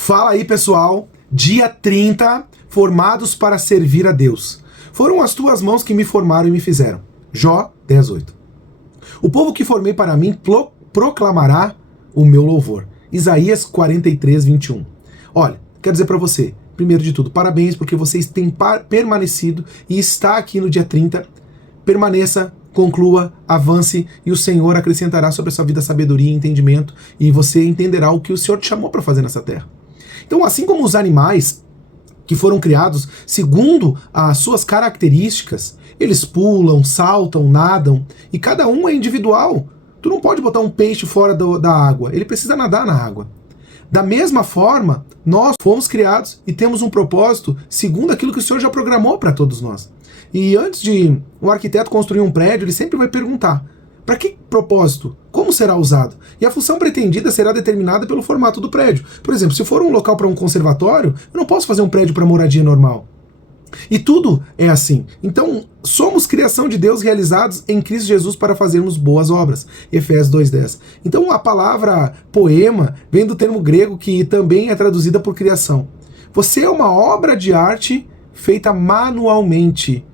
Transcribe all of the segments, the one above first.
Fala aí, pessoal. Dia 30, formados para servir a Deus. Foram as tuas mãos que me formaram e me fizeram. Jó 10:8. O povo que formei para mim proclamará o meu louvor. Isaías 43:21. Olha, quero dizer para você, primeiro de tudo, parabéns porque vocês têm permanecido e está aqui no dia 30. Permaneça, conclua, avance e o Senhor acrescentará sobre a sua vida sabedoria e entendimento e você entenderá o que o Senhor te chamou para fazer nessa terra. Então, assim como os animais que foram criados segundo as suas características, eles pulam, saltam, nadam e cada um é individual. Tu não pode botar um peixe fora da água, ele precisa nadar na água. Da mesma forma, nós fomos criados e temos um propósito segundo aquilo que o Senhor já programou para todos nós. E antes de um arquiteto construir um prédio, ele sempre vai perguntar: para que propósito? Como será usado? E a função pretendida será determinada pelo formato do prédio. Por exemplo, se for um local para um conservatório, eu não posso fazer um prédio para moradia normal. E tudo é assim. Então, somos criação de Deus realizados em Cristo Jesus para fazermos boas obras. Efésios 2:10. Então, a palavra poema vem do termo grego que também é traduzida por criação. Você é uma obra de arte feita manualmente.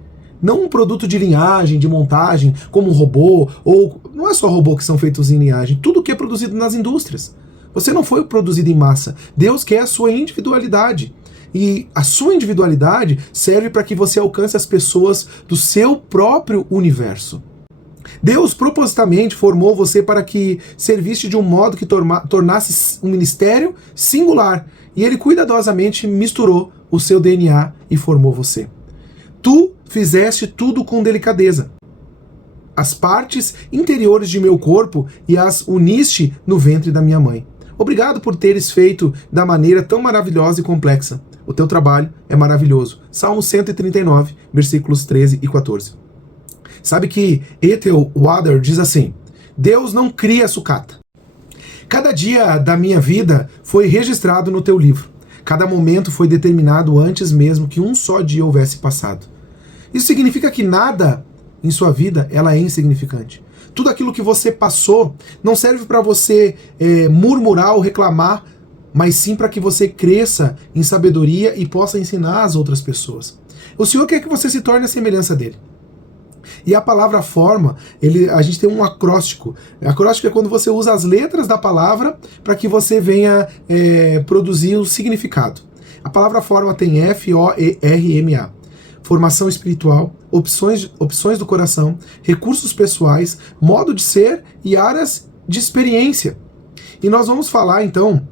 Não um produto de linhagem, de montagem, como um robô, ou não é só robô que são feitos em linhagem, tudo que é produzido nas indústrias. Você não foi produzido em massa. Deus quer a sua individualidade. E a sua individualidade serve para que você alcance as pessoas do seu próprio universo. Deus propositamente formou você para que servisse de um modo que tornasse um ministério singular. E Ele cuidadosamente misturou o seu DNA e formou você. Tu fizeste tudo com delicadeza. As partes interiores de meu corpo e as uniste no ventre da minha mãe. Obrigado por teres feito da maneira tão maravilhosa e complexa. O teu trabalho é maravilhoso. Salmo 139, versículos 13 e 14. Sabe que Ethel Wader diz assim: Deus não cria sucata. Cada dia da minha vida foi registrado no teu livro. Cada momento foi determinado antes mesmo que um só dia houvesse passado. Isso significa que nada em sua vida ela é insignificante. Tudo aquilo que você passou não serve para você murmurar ou reclamar, mas sim para que você cresça em sabedoria e possa ensinar as outras pessoas. O Senhor quer que você se torne a semelhança dele. E a palavra forma, a gente tem um acróstico. Acróstico é quando você usa as letras da palavra para que você venha produzir o significado. A palavra forma tem F-O-E-R-M-A. Formação espiritual, opções do coração, recursos pessoais, modo de ser e áreas de experiência. E nós vamos falar então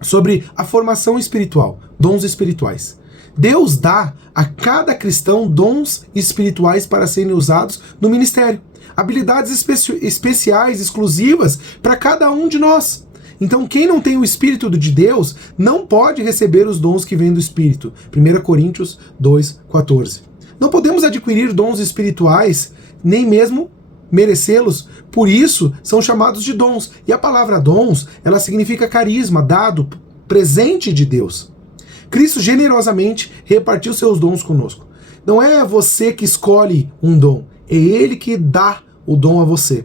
sobre a formação espiritual, dons espirituais. Deus dá a cada cristão dons espirituais para serem usados no ministério. Habilidades especiais, exclusivas para cada um de nós. Então quem não tem o Espírito de Deus não pode receber os dons que vêm do Espírito. 1 Coríntios 2:14. Não podemos adquirir dons espirituais, nem mesmo merecê-los, por isso são chamados de dons. E a palavra dons, ela significa carisma, dado, presente de Deus. Cristo generosamente repartiu seus dons conosco. Não é você que escolhe um dom, é Ele que dá o dom a você.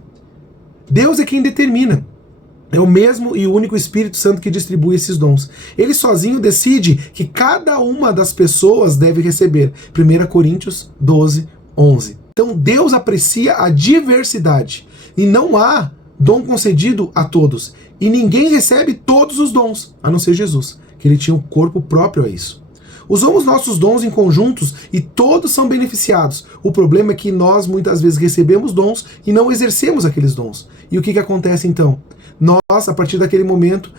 Deus é quem determina. É o mesmo e o único Espírito Santo que distribui esses dons. Ele sozinho decide que cada uma das pessoas deve receber. 1 Coríntios 12:11. Então Deus aprecia a diversidade. E não há dom concedido a todos. E ninguém recebe todos os dons, a não ser Jesus, que ele tinha um corpo próprio a isso. Usamos nossos dons em conjuntos e todos são beneficiados. O problema é que nós muitas vezes recebemos dons e não exercemos aqueles dons. E o que acontece então? Nós, a partir daquele momento,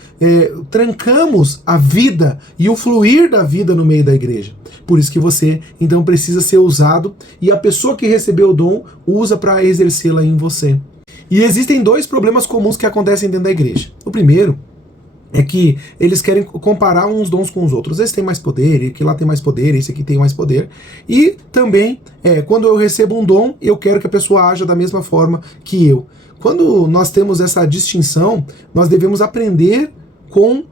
trancamos a vida e o fluir da vida no meio da igreja. Por isso que você, então, precisa ser usado e a pessoa que recebeu o dom usa para exercê-la em você. E existem dois problemas comuns que acontecem dentro da igreja. O primeiro é que eles querem comparar uns dons com os outros. Esse tem mais poder, esse lá tem mais poder, esse aqui tem mais poder. E também, quando eu recebo um dom, eu quero que a pessoa haja da mesma forma que eu. Quando nós temos essa distinção, nós devemos aprender com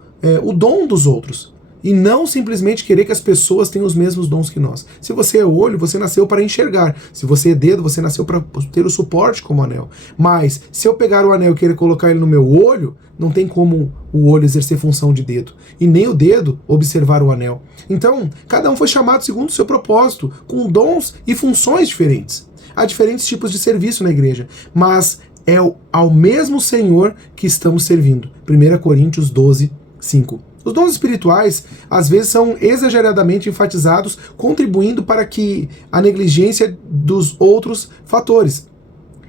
o dom dos outros. E não simplesmente querer que as pessoas tenham os mesmos dons que nós. Se você é olho, você nasceu para enxergar. Se você é dedo, você nasceu para ter o suporte como anel. Mas, se eu pegar o anel e querer colocar ele no meu olho, não tem como o olho exercer função de dedo. E nem o dedo observar o anel. Então, cada um foi chamado segundo o seu propósito, com dons e funções diferentes. Há diferentes tipos de serviço na igreja, mas é ao mesmo Senhor que estamos servindo. 1 Coríntios 12, 5. Os dons espirituais, às vezes, são exageradamente enfatizados, contribuindo para que a negligência dos outros fatores.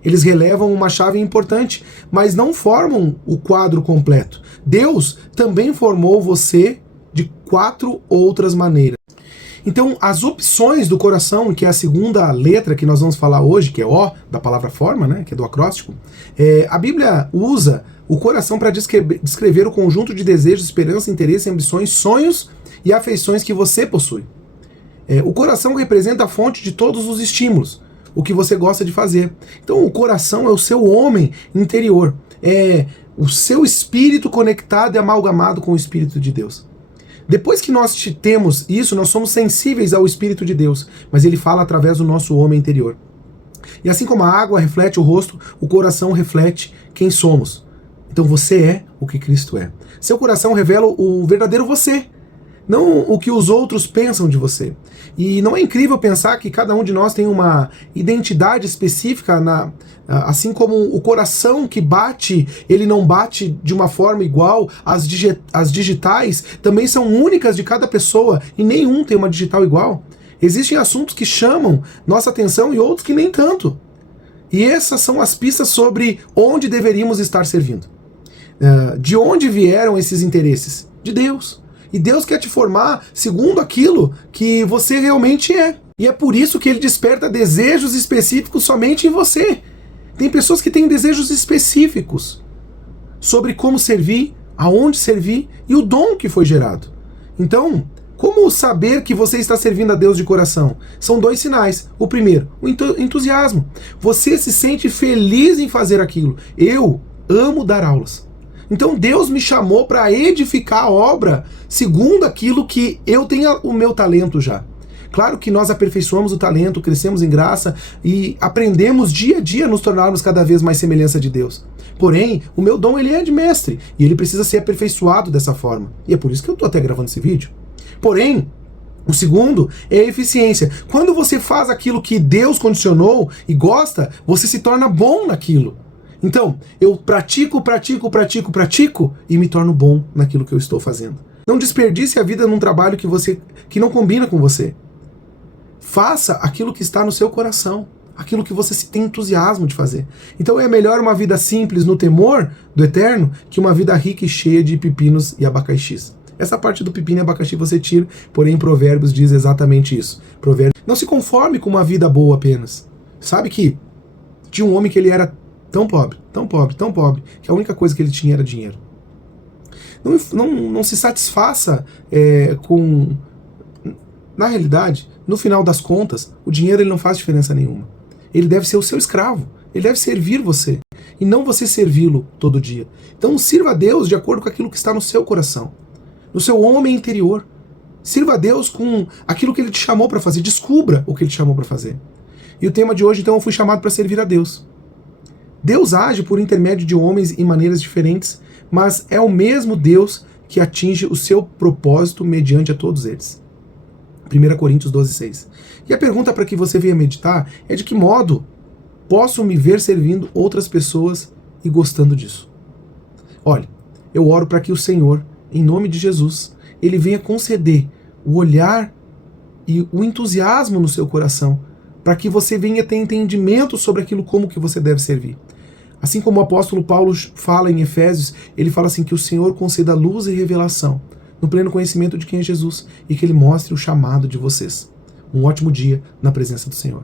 Eles relevam uma chave importante, mas não formam o quadro completo. Deus também formou você de 4 outras maneiras. Então, as opções do coração, que é a segunda letra que nós vamos falar hoje, que é O, da palavra forma, né, que é do acróstico, a Bíblia usa o coração para descrever o conjunto de desejos, esperança, interesse, ambições, sonhos e afeições que você possui. O coração representa a fonte de todos os estímulos, o que você gosta de fazer. Então, o coração é o seu homem interior, é o seu espírito conectado e amalgamado com o Espírito de Deus. Depois que nós temos isso, nós somos sensíveis ao Espírito de Deus, mas ele fala através do nosso homem interior. E assim como a água reflete o rosto, o coração reflete quem somos. Então você é o que Cristo é. Seu coração revela o verdadeiro você, não o que os outros pensam de você. E não é incrível pensar que cada um de nós tem uma identidade específica, assim como o coração que bate, ele não bate de uma forma igual, as digitais também são únicas de cada pessoa e nenhum tem uma digital igual. Existem assuntos que chamam nossa atenção e outros que nem tanto. E essas são as pistas sobre onde deveríamos estar servindo. De onde vieram esses interesses? De Deus. E Deus quer te formar segundo aquilo que você realmente é. E é por isso que ele desperta desejos específicos somente em você. Tem pessoas que têm desejos específicos sobre como servir, aonde servir e o dom que foi gerado. Então, como saber que você está servindo a Deus de coração? São 2 sinais. O primeiro, o entusiasmo. Você se sente feliz em fazer aquilo. Eu amo dar aulas. Então Deus me chamou para edificar a obra segundo aquilo que eu tenho o meu talento já. Claro que nós aperfeiçoamos o talento, crescemos em graça e aprendemos dia a dia a nos tornarmos cada vez mais semelhança de Deus. Porém, o meu dom ele é de mestre e ele precisa ser aperfeiçoado dessa forma. E é por isso que eu estou até gravando esse vídeo. Porém, o segundo é a eficiência. Quando você faz aquilo que Deus condicionou e gosta, você se torna bom naquilo. Então, eu pratico e me torno bom naquilo que eu estou fazendo. Não desperdice a vida num trabalho que não combina com você. Faça aquilo que está no seu coração, aquilo que você tem entusiasmo de fazer. Então é melhor uma vida simples no temor do eterno que uma vida rica e cheia de pepinos e abacaxis. Essa parte do pepino e abacaxi você tira, porém Provérbios diz exatamente isso. Provérbios: não se conforme com uma vida boa apenas. Sabe que tinha um homem que ele era tão pobre, que a única coisa que ele tinha era dinheiro. Não se satisfaça com... Na realidade, no final das contas, o dinheiro ele não faz diferença nenhuma. Ele deve ser o seu escravo. Ele deve servir você. E não você servi-lo todo dia. Então sirva a Deus de acordo com aquilo que está no seu coração. No seu homem interior. Sirva a Deus com aquilo que Ele te chamou para fazer. Descubra o que Ele te chamou para fazer. E o tema de hoje, então, eu fui chamado para servir a Deus. Deus age por intermédio de homens em maneiras diferentes, mas é o mesmo Deus que atinge o seu propósito mediante a todos eles. 1 Coríntios 12, 6. E a pergunta para que você venha meditar é: de que modo posso me ver servindo outras pessoas e gostando disso? Olha, eu oro para que o Senhor, em nome de Jesus, Ele venha conceder o olhar e o entusiasmo no seu coração, para que você venha ter entendimento sobre aquilo como que você deve servir. Assim como o apóstolo Paulo fala em Efésios, ele fala assim: que o Senhor conceda luz e revelação no pleno conhecimento de quem é Jesus e que Ele mostre o chamado de vocês. Um ótimo dia na presença do Senhor.